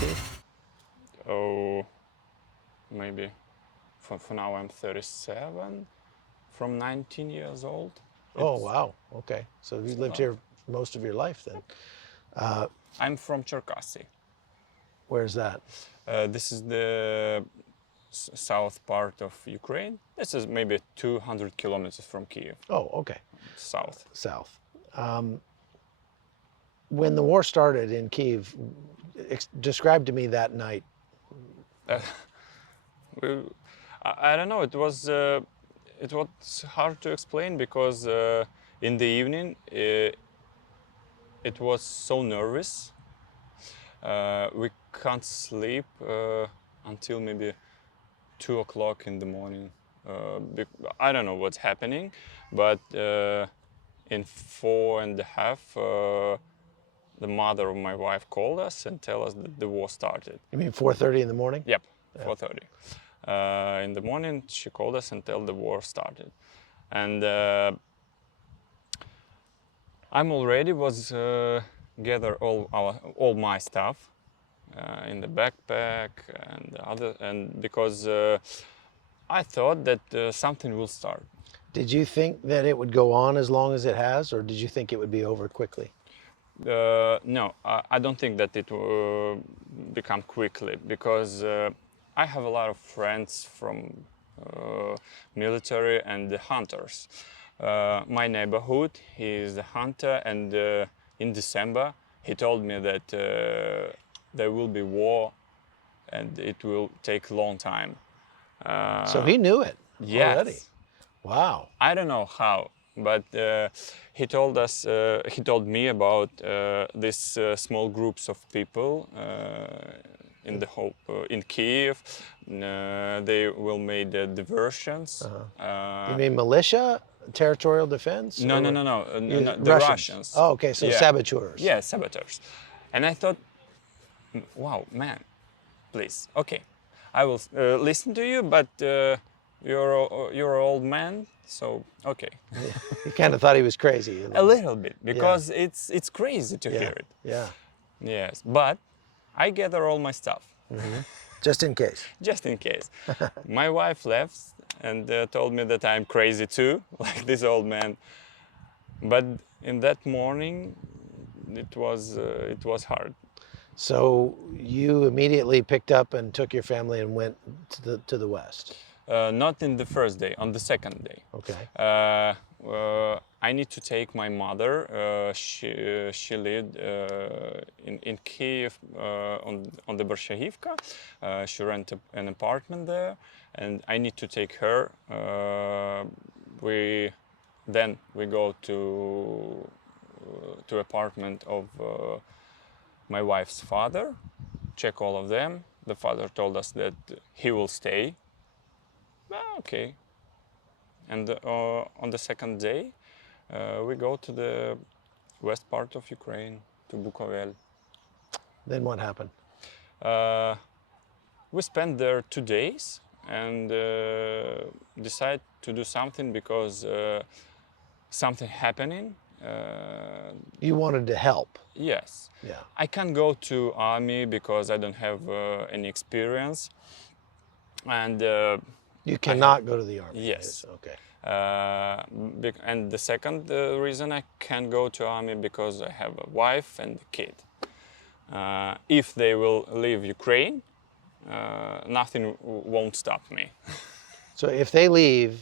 19? Oh, maybe. For now, I'm 37. From 19 years old. Oh, It's, wow. Okay. So you it's a lived lot. here most of your life then. I'm from Cherkasy. Where's that? This is the south part of Ukraine. This is maybe 200 kilometers from Kiev, Oh, okay. south. South. When the war started in Kiev, describe to me that night. Uh, we, I don't know. It was hard to explain because in the evening it was so nervous. We can't sleep until maybe 2 o'clock in the morning. I don't know what's happening, but in 4:30, the mother of my wife called us and tell us that the war started. You mean 4:30 in the morning? Yep, 4:30. In the morning, she called us and tell the war started, and I'm already was gather all my stuff in the backpack and because I thought that something will start. Did you think that it would go on as long as it has, or did you think it would be over quickly? No, I don't think that it will become quickly because I have a lot of friends from military and the hunters. My neighborhood, he is a hunter, and in December he told me that there will be war and it will take a long time. So he knew it already. Yes. Wow. I don't know how, but he told me about these small groups of people in the whole in Kiev. They will make diversions. You mean militia, territorial defense? No, or no, no, no, no, the Russians. Russians. Oh, okay, so Yeah. saboteurs. Yeah, saboteurs. And I thought, wow, man, please, okay, I will listen to you, but you're an old man, so okay. He kind of thought he was crazy. A little bit, because it's crazy to Yeah, hear it. yeah. Yes, but I gather all my stuff, Just in case. just in case. My wife left and told me that I'm crazy too, like this old man. But in that morning, it was hard. So you immediately picked up and took your family and went to the west. Not in the first day, on the second day. Okay. I need to take my mother. She lived in Kiev on the Bershagivka. She rented an apartment there, and I need to take her. Then we go to apartment of my wife's father. Check all of them. The father told us that he will stay. Okay. And on the second day, we go to the west part of Ukraine, to Bukovel. Then what happened? We spent there 2 days and decide to do something because something happening. You wanted to help. Yes. Yeah. I can't go to army because I don't have any experience. And You cannot go to the army. Yes. Okay. And the second reason I can't go to army because I have a wife and a kid. If they will leave Ukraine, nothing won't stop me. So if they leave,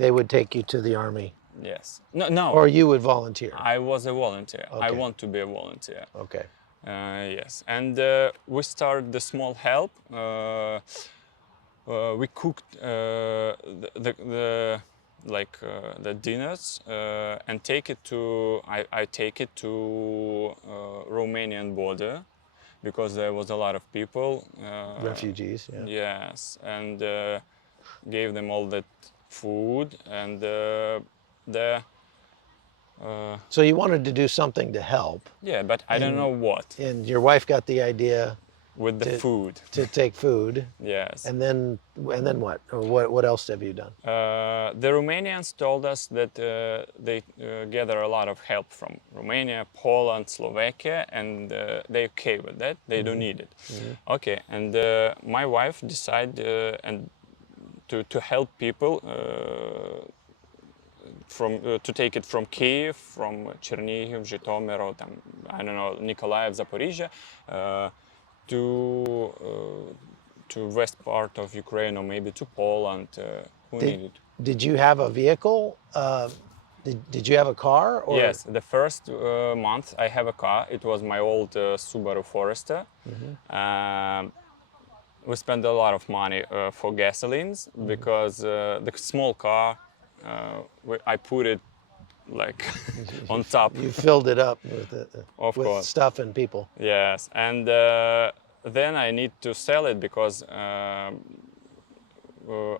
they would take you to the army, Yes. No. or you would volunteer. I was a volunteer. I Okay. want to be a volunteer. Okay. Yes. And we start the small help. We cooked the dinners and take it to. I take it to Romanian border because there was a lot of people. Refugees. Yeah. Yes, and gave them all that food and the. So you wanted to do something to help, Yeah, but I don't know what. and your wife got the idea with the food. to take food, Yes. and then what? Or what else have you done? The Romanians told us that they gather a lot of help from Romania, Poland, Slovakia, and they're okay with that. They don't need it. Okay, and my wife decided and to help people to take it from Kiev, from Chernihiv, Zhytomyr, or I don't know, Nikolaev, Zaporizhia, to west part of Ukraine or maybe to Poland. Who needed? Did you have a vehicle? Did you have a car? Or? Yes, the first month I have a car. It was my old Subaru Forester. We spent a lot of money for gasolines because the small car, I put it like on top. You filled it up Of with course. stuff and people. Yes, and then I need to sell it because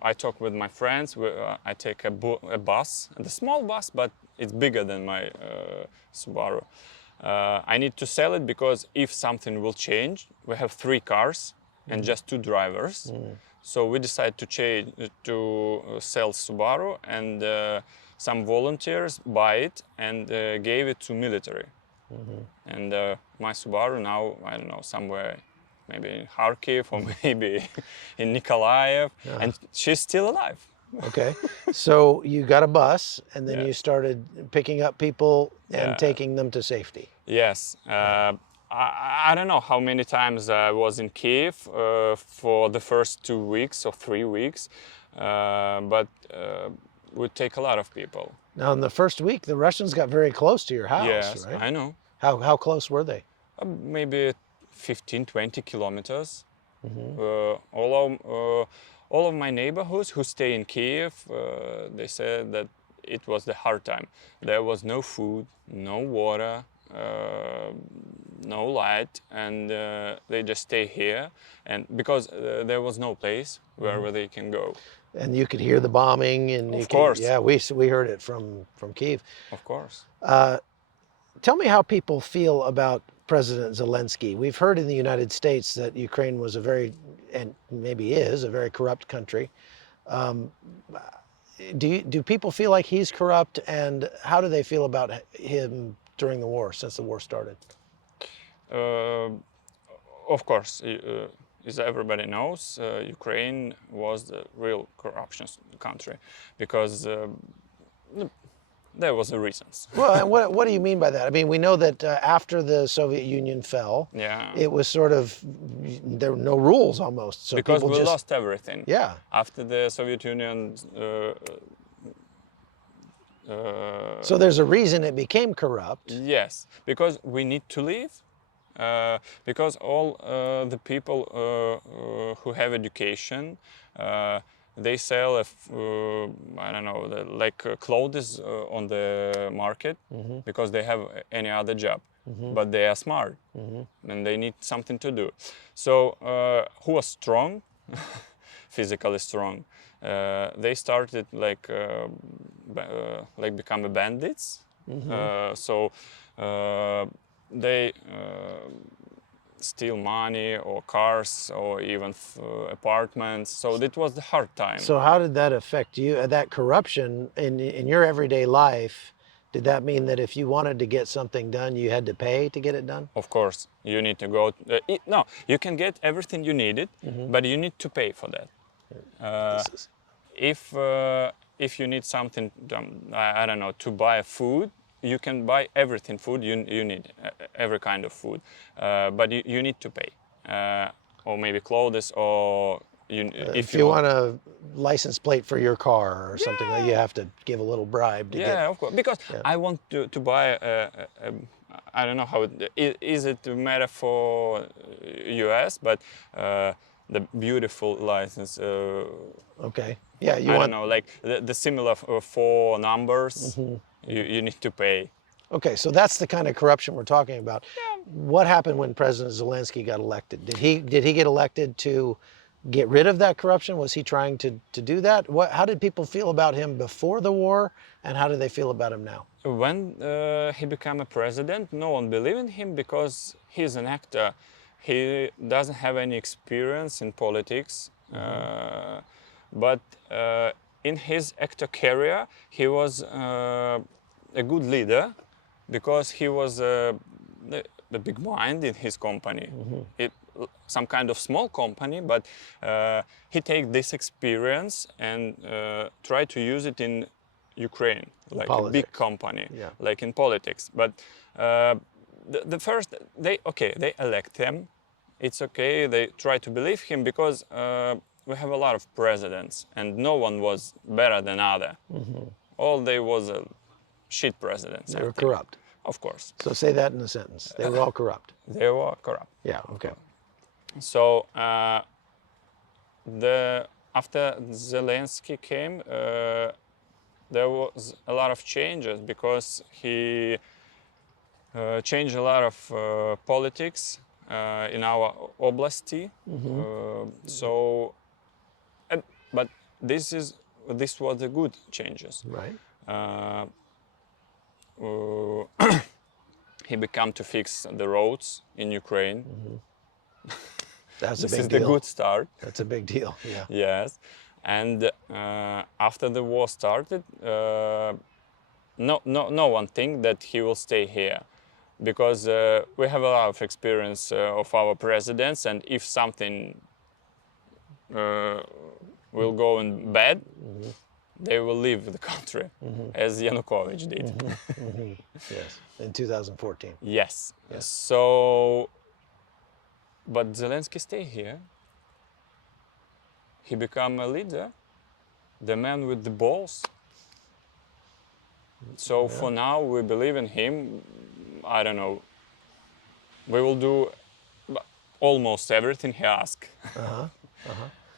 I talk with my friends. I take a bus, a small bus, but it's bigger than my Subaru. I need to sell it because if something will change, we have 3 cars and just 2 drivers. So we decided to sell Subaru, and some volunteers buy it and gave it to military. And my Subaru now, I don't know, somewhere maybe in Kharkiv or maybe in Nikolaev, and she's still alive. Okay, so you got a bus, and then you started picking up people and taking them to safety. Yes. I don't know how many times I was in Kiev for the first 2 weeks or 3 weeks, but would take a lot of people. Now, in the first week, the Russians got very close to your house, Yes, right? I know. How close were they? Maybe 15, 20 kilometers. All of my neighborhoods who stay in Kiev, they said that it was the hard time. There was no food, no water, no light, and they just stay here, and because there was no place where they can go. And you could hear the bombing, and Of course. we heard it from Kiev. Of course. Tell me how people feel about President Zelensky. We've heard in the United States that Ukraine was a very, and maybe is, a very corrupt country. Do people feel like he's corrupt, and how do they feel about him during the war, since the war started? Of course, as everybody knows, Ukraine was the real corruption country because there was the reasons. Well, and what do you mean by that? I mean, we know that after the Soviet Union fell, it was sort of, there were no rules almost. So because people we just lost everything. Yeah. After the Soviet Union. So there's a reason it became corrupt. Yes, because we need to leave. Because all the people who have education, they sell, I don't know, like clothes on the market because they have any other job. But they are smart and they need something to do. So who was strong, physically strong, they started like become bandits. So they steal money or cars or even apartments. So that was the hard time. So how did that affect you? That corruption in your everyday life, did that mean that if you wanted to get something done, you had to pay to get it done? Of course, you need to go. No, you can get everything you needed, but you need to pay for that. If you need something, I don't know, to buy food, you can buy everything food you need, every kind of food, but you need to pay, or maybe clothes, or if you want a license plate for your car or something, like you have to give a little bribe to get. Yeah, of course, because I want to buy I don't know how is it a matter for US, but the beautiful license. Okay. Yeah, I don't know, like the similar 4 numbers. You need to pay. Okay, so that's the kind of corruption we're talking about. What happened when President Zelensky got elected? Did he get elected to get rid of that corruption? Was he trying to do that? How did people feel about him before the war, and how do they feel about him now? When he became a president, no one believed in him because he's an actor. He doesn't have any experience in politics, but in his actor career, he was a good leader because he was the big mind in his company. Some kind of small company, but he take this experience and try to use it in Ukraine, like a big Politics. company, Yeah. like in politics. But the first, they elect him. It's okay. They try to believe him because we have a lot of presidents, and no one was better than other. All they was a shit presidents. They I were think. corrupt. Of course, So say that in a sentence. They were all corrupt. they were corrupt. Yeah. Okay. So after Zelensky came, there was a lot of changes because he changed a lot of politics in our oblasti. So, but this was the good changes. Right. He began to fix the roads in Ukraine. That's This a big is deal. the good start. That's a big deal. Yeah. Yes, and after the war started, no one think that he will stay here, because we have a lot of experience of our presidents, and if something will go in bad, they will leave the country, as Yanukovych did. Yes. In 2014. Yes. Yes. So, but Zelensky stay here. He become a leader, the man with the balls. So for now, we believe in him. I don't know. We will do almost everything he asks.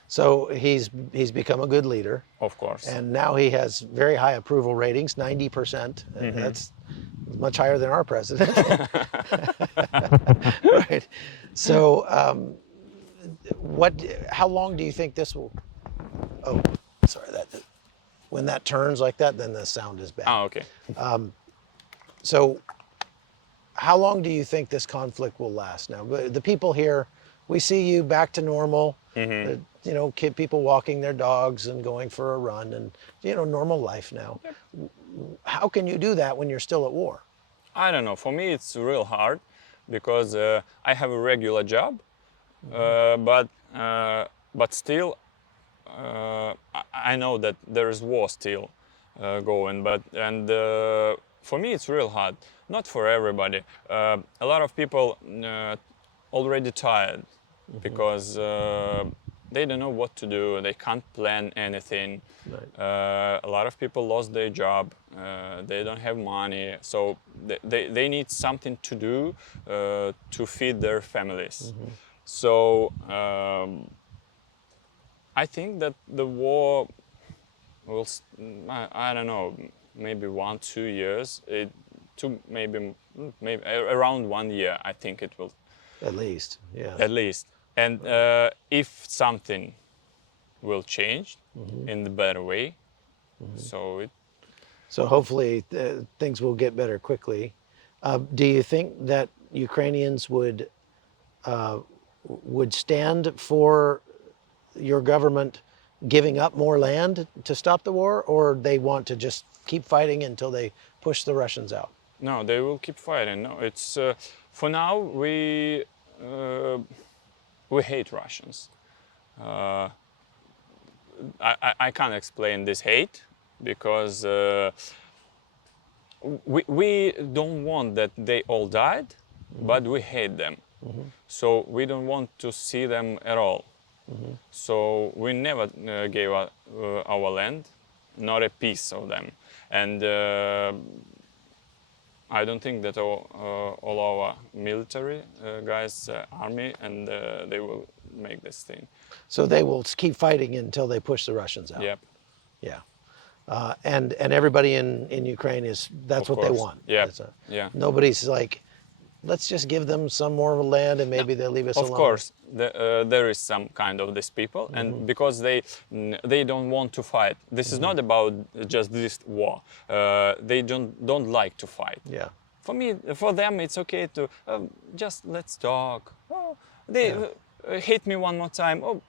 So he's become a good leader, Of course. and now he has very high approval ratings, 90%. That's much higher than our president. Right. So, how long do you think this will? Oh, sorry. When that turns like that, then the sound is bad. Ah, okay. So, how long do you think this conflict will last? Now, the people here, we see you back to normal. People walking their dogs and going for a run, and normal life now. Yep. How can you do that when you're still at war? I don't know. For me, it's real hard because I have a regular job, but still, I know that there is war still going. And for me, it's real hard. Not for everybody. A lot of people already tired because they don't know what to do. They can't plan anything. Right. A lot of people lost their job. They don't have money, so they need something to do to feed their families. So I think that the war will, I don't know, maybe 1-2 years. Maybe around 1 year. I think it will. At least, yeah. At least. And if something will change in the better way, So hopefully things will get better quickly. Do you think that Ukrainians would stand for your government giving up more land to stop the war, or they want to just keep fighting until they push the Russians out? No, they will keep fighting. No, it's for now we hate Russians. I can't explain this hate because we don't want that they all died, but we hate them. So we don't want to see them at all. So we never gave our land, not a piece of them. And I don't think that all our military guys, army, and they will make this thing. So they will keep fighting until they push the Russians out. Yep. Yeah. And everybody in Ukraine that's Of what they course. want. Yeah. Yeah. Nobody's like, let's just give them some more land and maybe they'll leave us alone. Of course, there is some kind of these people, and because they don't want to fight. This is not about just this war. They don't like to fight. Yeah. For them, it's okay to just let's talk. they hit me one more time. Oh,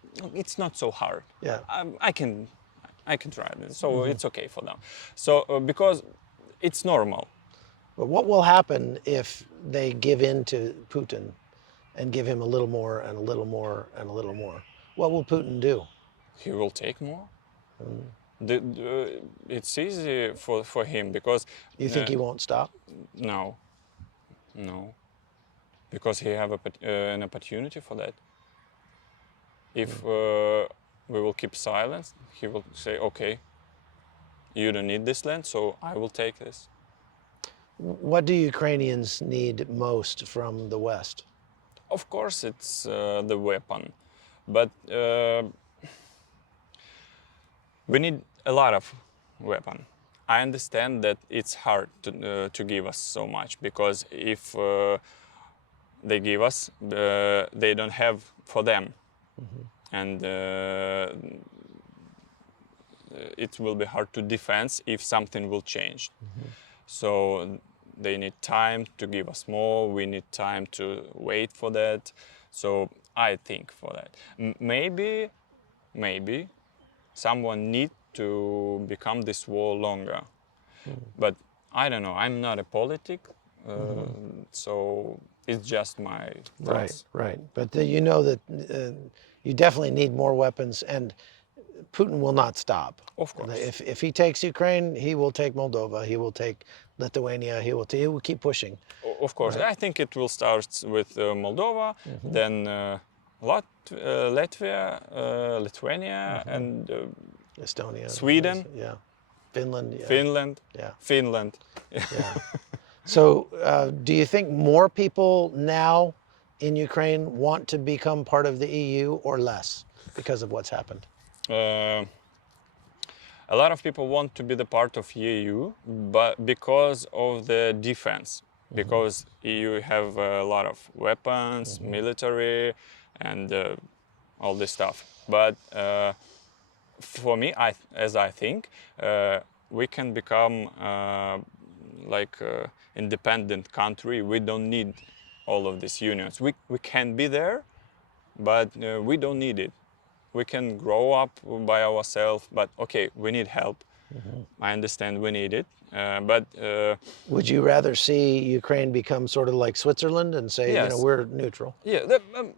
it's not so hard. Yeah. I can try this, so it's okay for them. So because it's normal. But what will happen if they give in to Putin and give him a little more and a little more and a little more? What will Putin do? He will take more. It's easy for him because You think he won't stop? no, no, because he have an opportunity for that. If we will keep silence, he will say, okay, you don't need this land, so I will take this. What do Ukrainians need most from the West? Of course, it's the weapon, but we need a lot of weapon. I understand that it's hard to give us so much because if they give us, they don't have for them, and it will be hard to defend if something will change. So they need time to give us more. We need time to wait for that. So I think for that. Maybe someone need to become this war longer. But I don't know. I'm not a politic, so it's just my thoughts. Right. But you know that you definitely need more weapons, and Putin will not stop. Of course. If he takes Ukraine, he will take Moldova. He will take Lithuania. He will keep pushing. Of course. Right. I think it will start with Moldova, then Latvia, Lithuania, and Estonia, Sweden. yeah, Finland, yeah. Finland. Yeah. Finland. Yeah. So, do you think more people now in Ukraine want to become part of the EU or less because of what's happened? A lot of people want to be the part of EU, but because of the defense, because EU have a lot of weapons, military, and all this stuff. But for me, as I think, we can become like independent country. We don't need all of these unions. We can be there, but we don't need it. We can grow up by ourselves, but okay, we need help. I understand we need it, but Would you rather see Ukraine become sort of like Switzerland and say, Yes. we're neutral? yeah,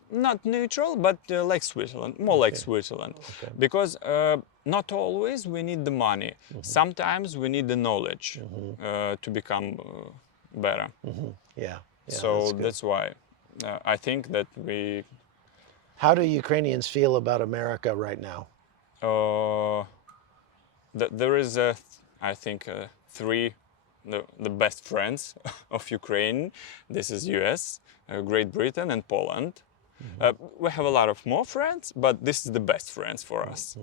not neutral, but like Switzerland, more like Switzerland, because not always we need the money. Sometimes we need the knowledge to become better. Yeah. So good. that's why I think that we. How do Ukrainians feel about America right now? There is, I think, three the best friends of Ukraine. This is U.S., Great Britain, and Poland. We have a lot of more friends, but this is the best friends for us.